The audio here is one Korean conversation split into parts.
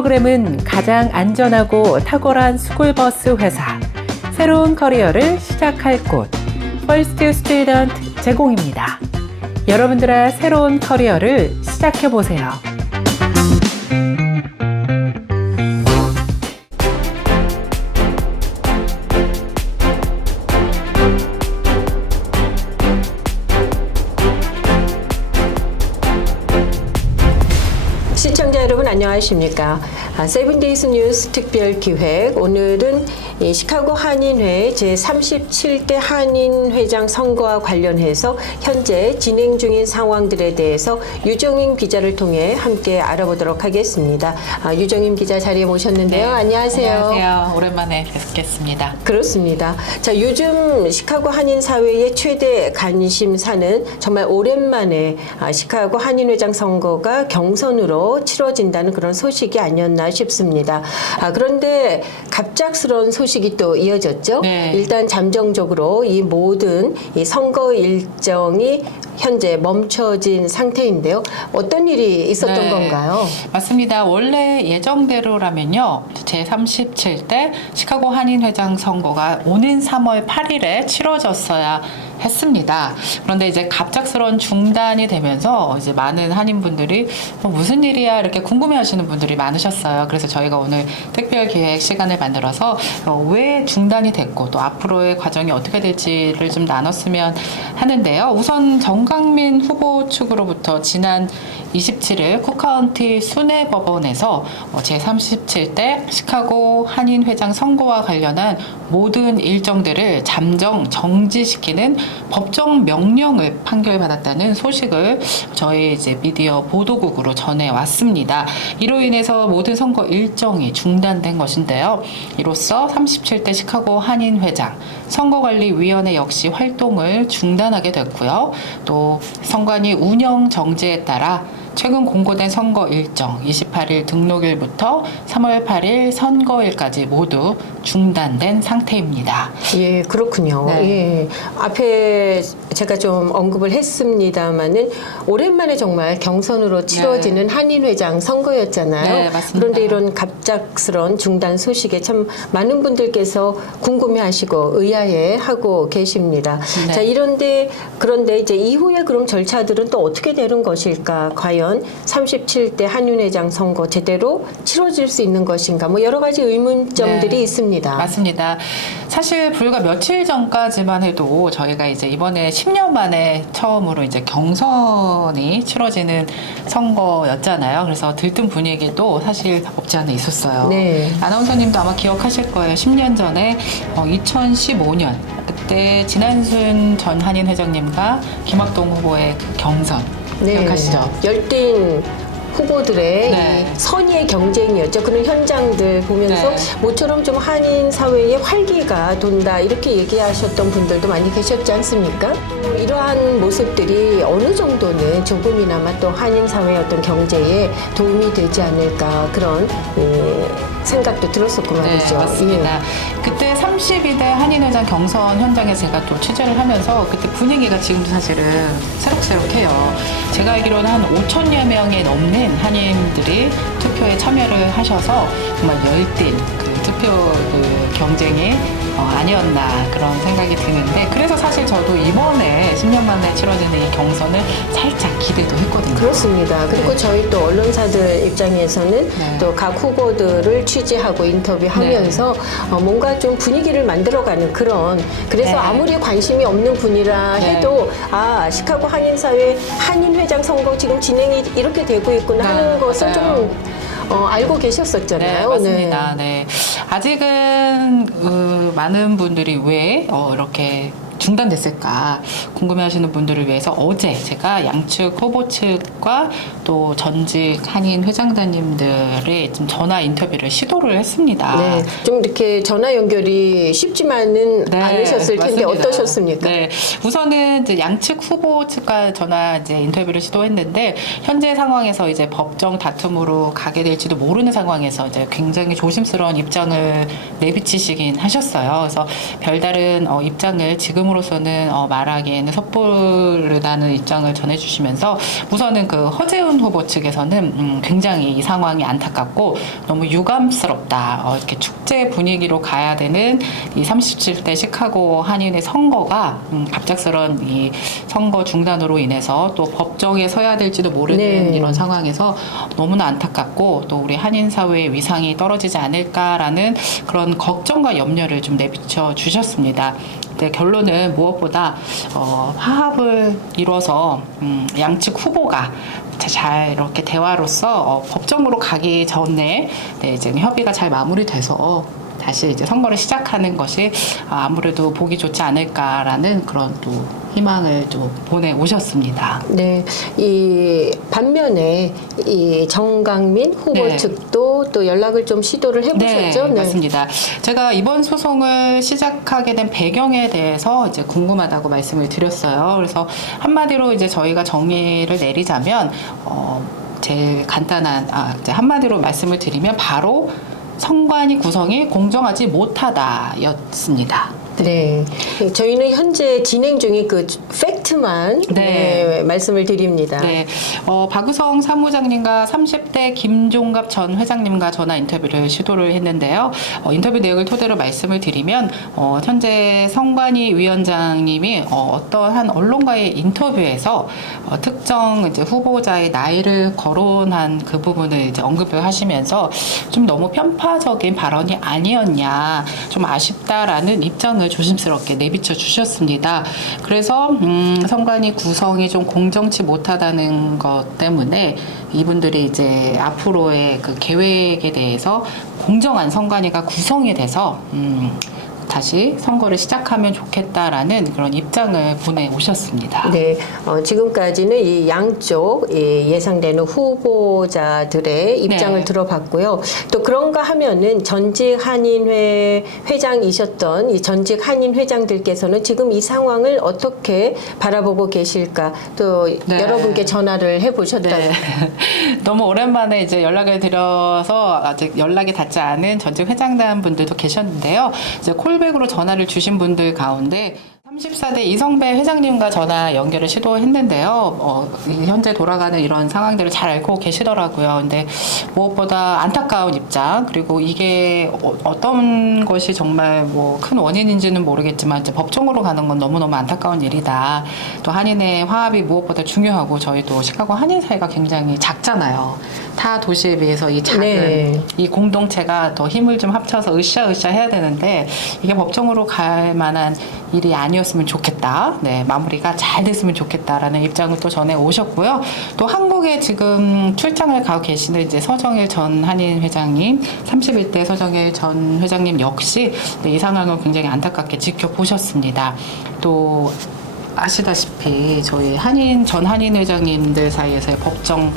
프로그램은 가장 안전하고 탁월한 스쿨버스 회사, 새로운 커리어를 시작할 곳, 퍼스트 스튜던트 제공입니다. 여러분들의 새로운 커리어를 시작해보세요. 안녕하십니까? 아, 세븐데이스 뉴스 특별 기획 오늘은 이 시카고 한인회 제 37대 한인회장 선거와 관련해서 현재 진행 중인 상황들에 대해서 유정임 기자를 통해 함께 알아보도록 하겠습니다. 아, 유정임 기자 자리에 모셨는데요. 네, 안녕하세요. 안녕하세요. 오랜만에 뵙겠습니다. 그렇습니다. 자, 요즘 시카고 한인 사회의 최대 관심사는 정말 오랜만에 아, 시카고 한인회장 선거가 경선으로 치러진다는 그런 소식이 아니었나 싶습니다. 아, 그런데 갑작스러운 소식이 또 이어졌죠. 네. 일단 잠정적으로 이 모든 이 선거 일정이 현재 멈춰진 상태인데요. 어떤 일이 있었던 네. 건가요? 맞습니다. 원래 예정대로라면요. 제37대 시카고 한인회장 선거가 오는 3월 8일에 치러졌어야 했습니다. 그런데 이제 갑작스러운 중단이 되면서 이제 많은 한인분들이 뭐 무슨 일이야 이렇게 궁금해하시는 분들이 많으셨어요. 그래서 저희가 오늘 특별 기획 시간을 만들어서 어, 왜 중단이 됐고 또 앞으로의 과정이 어떻게 될지를 좀 나눴으면 하는데요. 우선 정강민 후보 측으로부터 지난 27일 쿠카운티 순회법원에서 어, 제37대 시카고 한인회장 선거와 관련한 모든 일정들을 잠정 정지시키는 법정 명령을 판결받았다는 소식을 저희 이제 미디어 보도국으로 전해왔습니다. 이로 인해서 모든 선거 일정이 중단된 것인데요. 이로써 37대 시카고 한인회장 선거관리위원회 역시 활동을 중단하게 됐고요. 또 선관위 운영 정지에 따라 최근 공고된 선거 일정 28일 등록일부터 3월 8일 선거일까지 모두 중단된 상태입니다. 예, 그렇군요. 네. 예. 앞에 제가 좀 언급을 했습니다마는 오랜만에 정말 경선으로 치러지는 한인회장 선거였잖아요. 네, 맞습니다. 그런데 이런 갑작스러운 중단 소식에 참 많은 분들께서 궁금해하시고 의아해하고 계십니다. 네. 자, 이런데 그런데 이제 이후에 그럼 절차들은 또 어떻게 되는 것일까? 과연 37대 한인회장 선거 제대로 치러질 수 있는 것인가? 뭐 여러 가지 의문점들이 네. 있습니다. 맞습니다. 사실 불과 며칠 전까지만 해도 저희가 이제 이번에 10년 만에 처음으로 이제 경선이 치러지는 선거였잖아요. 그래서 들뜬 분위기도 사실 없지 않아 있었어요. 네. 아나운서님도 아마 기억하실 거예요. 10년 전에 어, 2015년 그때 진한순 전 한인 회장님과 김학동 후보의 그 경선 기억하시죠? 열띤 후보들의 네. 이 선의의 경쟁이었죠. 그런 현장들 보면서 네. 모처럼 좀 한인 사회에 활기가 돈다 이렇게 얘기하셨던 분들도 많이 계셨지 않습니까? 또 이러한 모습들이 어느 정도는 조금이나마 또 한인 사회의 어떤 경제에 도움이 되지 않을까 그런 예, 생각도 들었었고 말이죠. 네, 맞습니다. 예. 그때 32대 한인회장 경선 현장에 제가 또 취재를 하면서 그때 분위기가 지금도 사실은 새록새록해요. 제가 알기로는 한 5천여 명이 넘는 한인들이 투표에 참여를 하셔서 정말 열띤 그 투표 그 경쟁이 어, 아니었나 그런 생각이 드는데 그래서 사실 저도 이번에 10년 만에 치러지는 이 경선을 살짝 기대도 했거든요. 그렇습니다. 그리고 저희 또 언론사들 입장에서는 네. 또각 후보들을 취재하고 인터뷰하면서 어, 뭔가 좀 분위기를 만들어가는 그런 그래서 네. 아무리 관심이 없는 분이라 네. 해도 아 시카고 한인사회 한인회장 선거 지금 진행이 이렇게 되고 있구나 네, 하는 것을 맞아요. 좀 어, 알고 계셨었잖아요. 네, 맞습니다. 네. 아직은 어, 많은 분들이 왜 어, 이렇게 중단됐을까 궁금해하시는 분들을 위해서 어제 제가 양측 후보 측과 또 전직 한인 회장단님들의 좀 전화 인터뷰를 시도를 했습니다. 네, 좀 이렇게 전화 연결이 쉽지만은 네, 않으셨을 텐데 맞습니다. 어떠셨습니까? 네, 우선은 이제 양측 후보 측과 전화 이제 인터뷰를 시도했는데 현재 상황에서 이제 법정 다툼으로 가게 될지도 모르는 상황에서 이제 굉장히 조심스러운 입장을 내비치시긴 하셨어요. 그래서 별다른 어, 입장을 지금 은 내용으로서는 어, 말하기에는 섣부르다는 입장을 전해주시면서 우선은 그 허재훈 후보 측에서는 음, 굉장히 이 상황이 안타깝고 너무 유감스럽다. 어, 이렇게 축제 분위기로 가야 되는 이 37대 시카고 한인의 선거가 음, 갑작스런 이 선거 중단으로 인해서 또 법정에 서야 될지도 모르는 네. 이런 상황에서 너무나 안타깝고 또 우리 한인 사회의 위상이 떨어지지 않을까라는 그런 걱정과 염려를 좀 내비쳐 주셨습니다. 근데 결론은 무엇보다 어, 화합을 이뤄서 음, 양측 후보가 자- 잘 이렇게 대화로서 어, 법정으로 가기 전에 네, 이제 협의가 잘 마무리돼서 다시 이제 선거를 시작하는 것이 아, 아무래도 보기 좋지 않을까라는 그런 또 희망을 좀 보내 오셨습니다. 네, 이 반면에 이 정강민 후보 네. 측도 또 연락을 좀 시도를 해보셨죠? 네, 맞습니다. 제가 이번 소송을 시작하게 된 배경에 대해서 이제 궁금하다고 말씀을 드렸어요. 그래서 한마디로 이제 저희가 정리를 내리자면 어, 제일 간단한 아, 이제 한마디로 말씀을 드리면 바로 선관위 구성이 공정하지 못하다였습니다. 네. 저희는 현재 진행 중인 그 팩 트만 네. 네, 말씀을 드립니다. 네, 어, 박우성 사무장님과 30대 김종갑 전 회장님과 전화 인터뷰를 시도를 했는데요. 어, 인터뷰 내용을 토대로 말씀을 드리면 어, 현재 성관위 위원장님이 어, 떠한 언론과의 인터뷰에서 어, 특정 이제 후보자의 나이를 거론한 그 부분을 이제 언급을 하시면서 좀 너무 편파적인 발언이 아니었냐, 좀 아쉽다라는 입장을 조심스럽게 내비쳐 주셨습니다. 그래서 음, 선관위 구성이 좀 공정치 못하다는 것 때문에 이분들이 이제 앞으로의 그 계획에 대해서 공정한 선관위가 구성이 돼서 음, 다시 선거를 시작하면 좋겠다라는 그런 입장을 보내 오셨습니다. 네, 어, 지금까지는 이 양쪽 이 예상되는 후보자들의 입장을 네. 들어봤고요. 또 그런가 하면은 전직 한인회 회장이셨던 이 전직 한인 회장들께서는 지금 이 상황을 어떻게 바라보고 계실까? 또 네. 여러분께 전화를 해보셨다. 네. 너무 오랜만에 이제 연락을 드려서 아직 연락이 닿지 않은 전직 회장단 분들도 계셨는데요. 이제 콜 백으로 전화를 주신 분들 가운데 34대 이성배 회장님과 전화 연결을 시도했는데요. 어, 이 현재 돌아가는 이런 상황들을 잘 알고 계시더라고요. 근데 무엇보다 안타까운 입장, 그리고 이게 어, 어떤 것이 정말 뭐 큰 원인인지는 모르겠지만 이제 법정으로 가는 건 너무너무 안타까운 일이다. 또 한인의 화합이 무엇보다 중요하고 저희도 시카고 한인 사회가 굉장히 작잖아요. 타 도시에 비해서 이 작은 네. 이 공동체가 더 힘을 좀 합쳐서 으쌰으쌰 해야 되는데 이게 법정으로 갈 만한 일이 아니었으면 좋겠다. 네, 마무리가 잘 됐으면 좋겠다라는 입장을 또 전해 오셨고요. 또 한국에 지금 출장을 가고 계시는 이제 서정일 전 한인 회장님, 31대 서정일 전 회장님 역시 네, 이 상황을 굉장히 안타깝게 지켜보셨습니다. 또 아시다시피 저희 한인 전 한인 회장님들 사이에서의 법정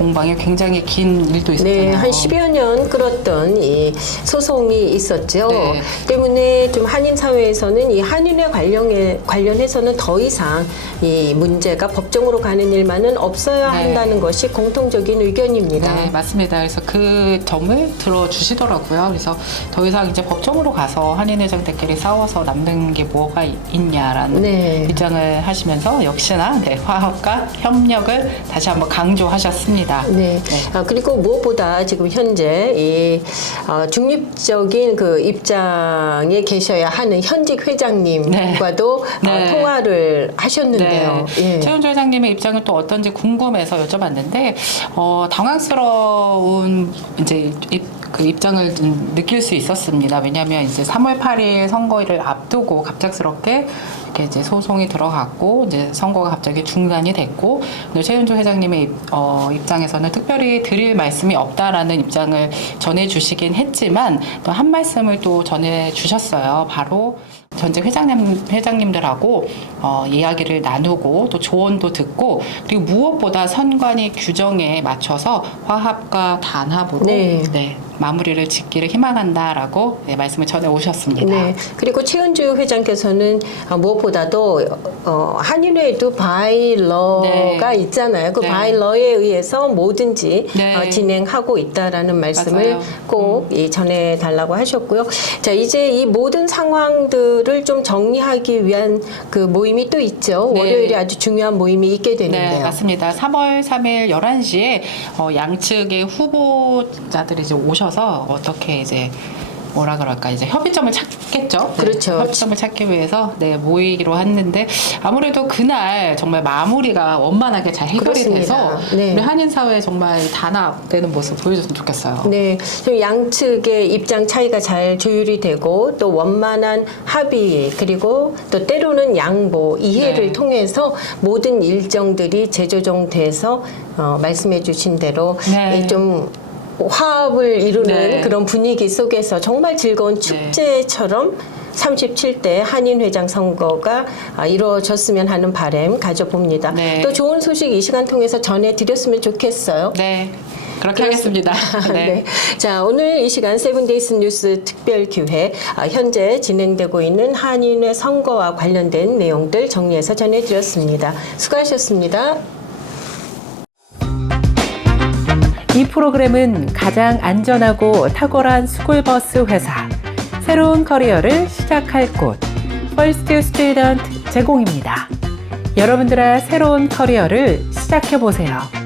공방이 굉장히 긴 일도 있었잖아요. 네, 한 10여 년 끌었던 이 소송이 있었죠. 네. 때문에 좀 한인 사회에서는 이 한인회 관련해, 관련해서는 더 이상 이 문제가 법정으로 가는 일만은 없어야 네. 한다는 것이 공통적인 의견입니다. 네, 맞습니다. 그래서 그 점을 들어주시더라고요. 그래서 더 이상 이제 법정으로 가서 한인회장들끼리 싸워서 남는 게 뭐가 있냐라는 네. 입장을 하시면서 역시나 네, 화합과 협력을 다시 한번 강조하셨습니다. 네. 아, 그리고 무엇보다 지금 현재 이 어, 중립적인 그 입장에 계셔야 하는 현직 회장님과도 네. 어, 네. 통화를 하셨는데요. 네. 예. 최은주 회장님의 입장은 또 어떤지 궁금해서 여쭤봤는데 어, 당황스러운 이제 입, 그 입장을 좀 느낄 수 있었습니다. 왜냐하면 이제 3월 8일 선거일을 앞두고 갑작스럽게 이렇게 이제 소송이 들어갔고 이제 선거가 갑자기 중단이 됐고 최은주 회장님의 입, 어, 입장에서는 특별히 드릴 말씀이 없다라는 입장을 전해 주시긴 했지만 또 한 말씀을 또 전해 주셨어요. 바로 전직 회장님 회장님들하고 어, 이야기를 나누고 또 조언도 듣고 그리고 무엇보다 선관위 규정에 맞춰서 화합과 단합으로 네. 네, 마무리를 짓기를 희망한다라고 네, 말씀을 전해 오셨습니다. 네. 그리고 최은주 회장께서는 아, 무엇보다 무엇보다도 어, 한인회에도 바이러가 네. 있잖아요. 그 네. 바이러에 의해서 뭐든지 네. 어, 진행하고 있다라는 말씀을 맞아요. 음. 꼭이 전해 달라고 하셨고요. 자 이제 이 모든 상황들 을좀 정리하기 위한 그 모임이 또 있죠. 네. 월요일에 아주 중요한 모임이 있게 되는데요. 네, 맞습니다. 3월 3일 11시에 어, 양측의 후보자들이 이제 오셔서 어떻게 이제 뭐라 그럴까 이제 협의점을 찾겠죠. 네, 그렇죠. 협의점을 찾기 위해서 네 모이기로 했는데 아무래도 그날 정말 마무리가 원만하게 잘 해결이 그렇습니다. 돼서 네. 우리 한인 사회 정말 단합되는 모습 보여줬으면 좋겠어요. 네, 좀 양측의 입장 차이가 잘 조율이 되고 또 원만한 합의 그리고 또 때로는 양보 이해를 네. 통해서 모든 일정들이 재조정돼서 어, 말씀해주신 대로 네. 이좀 화합을 이루는 네. 그런 분위기 속에서 정말 즐거운 축제처럼 37대 한인회장 선거가 아, 이루어졌으면 하는 바람 가져봅니다. 네. 또 좋은 소식 이 시간 통해서 전해드렸으면 좋겠어요. 네, 그렇게 하겠습니다. 네. 자, 오늘 이 시간 세븐데이스 뉴스 특별 기회 아, 현재 진행되고 있는 한인회 선거와 관련된 내용들 정리해서 전해드렸습니다. 수고하셨습니다. 이 프로그램은 가장 안전하고 탁월한 스쿨버스 회사, 새로운 커리어를 시작할 곳, 펄스트 스튜던트 제공입니다. 여러분들의 새로운 커리어를 시작해보세요.